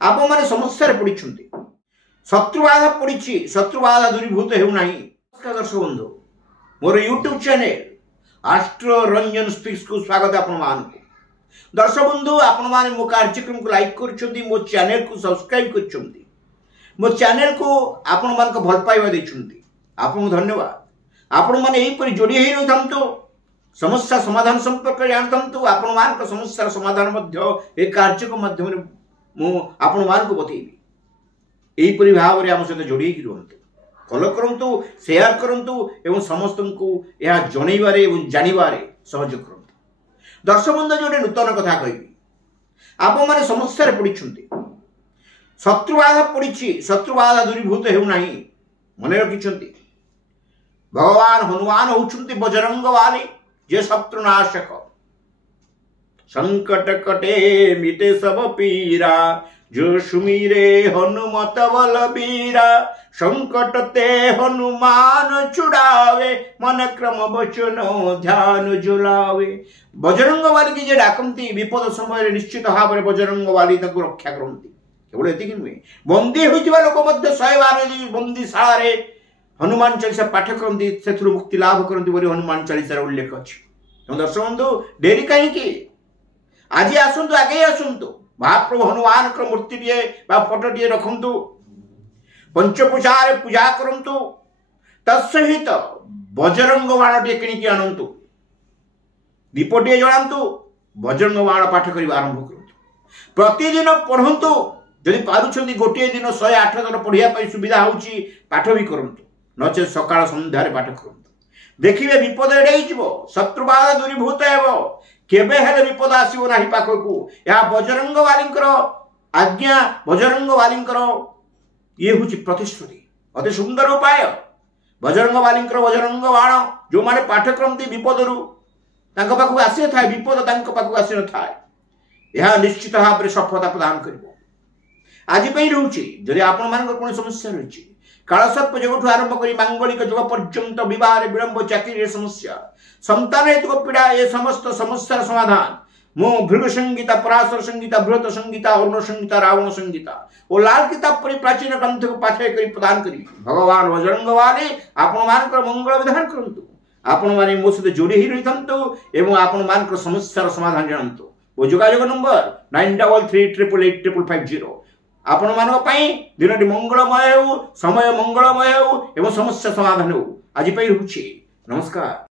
आपण माने समस्या पड़ी शत्रुबाधा पड़ी शत्रुबाधा दूरीभूत होना। नमस्कार दर्शक बंधु, मोर YouTube channel Astro Ranjan Speaks को स्वागत आपण मान। दर्शक बंधु, आपण माने मो कार्यक्रम को लाइक कर मो चैनल को सब्सक्राइब कर मो चैनल को आपण मान भल पाइबा देछुंती। आपन धन्यवाद। आपण माने एही परि जोड़ी हेई रहथंतो, समस्या समाधान संपर्क जानथंतो। आपण मान समस्या समाधान मध्य ए कार्यक्रम माध्यम रे मु आपण मान को बतेइबी। एही परि भाव रे हम सहित जोड़ी हेई रहंतो, फॉलो करंतु, शेयर करंतु एवं समस्त को यह जणैबारे एवं जानिबारे सहयोग करंतु। दर्शक बंधु, जोटे नूतन कथा कहबी, आपण माने समस्या रे पड़ी शत्रुबाधा पड़ी शत्रुबाधा दूरीभूत होना। मन रखिछंती भगवान हनुमान होउछंती बजरंग वाली, जे शत्रुनाशक। संकट कटे मिटे सब पीरा, जो सुमीरे हनुमत बलबीरा। संकट ते हनुमान छुड़ावे, मन क्रम वचन ध्यान जुलावे। बजरंग वाली की जे डाकंती विपद समय निश्चित भाव में बजरंग वाली तक रक्षा करती। केवल एतिक नुहे, बंदी होइतिबा लोक मध्य 112 बंदी शाळे हनुमान चालीसा पाठ करती, से मुक्ति लाभ करती बोली हनुमान चालीसा उल्लेख अच्छी। दर्शक बंधु, डेरी कहीं आज आसतु, आगे आसतु, महाप्रभु हनुमान मूर्ति फोटो रखु, पंचपूजार पूजा करंतु, तत्सहित बजरंग बाण टे किणिकी आणंतु, दीपटे जलांतु, बजरंग बाण पाठ करने आरंभ करंतु। प्रतिदिन पढ़ंतु, जदि पारुछंती गोटे दिन 108 दिन पढ़िया सुविधा होउची, पाठ भी करंतु, नचे सकाळ संध्यारे पाठ करंतु। देखिबे विपद एडै जीवो, शत्रुबाधा दूरीभूत हेबो, केबे हेले विपद आसीबो नाही पाखकू। या बजरंग वालींकर आज्ञा, बजरंग वालींकर ये होची प्रतिश्रुति, अति सुंदर उपाय। बजरंग वालींकर बजरंग बाण जो माने पाठ करंती, विपदरु तांको पाखकू आसी थाए, विपद तांको पाखकू आसी न थाए। यह निश्चित भाव में सफलता प्रदान करिवो। आज पई रहउची, जदि आपण मानकर कोन समस्या रहउची, कालसर्प जोगठू आरंभ करी मांगलिक जोग पर्यंत विवाह विलंब, चाकरी समस्या, संतान हेतु पीड़ा, ये समस्त समस्या समाधान मो भृगु संगीता, पराशर संगीता, बृहत संगीता, अरुण संगीता, रावण संगीता और लाल किताब परि प्राचीन ग्रंथ को पाठ्य करी प्रदान करी भगवान बजरंग वाले आपण मानकर मंगल विधान करंतु। आपण माने मो सहित जोड़ी ही रहितंतु एवं आपण मानकर समस्या समाधान जानंतु। वो जोगाजोग नंबर 9338885550। आपण मानक पई दिनटी मंगलमय हो, समय मंगलमय हो एवं समस्या समाधान हो। आज पई रहउची। नमस्कार।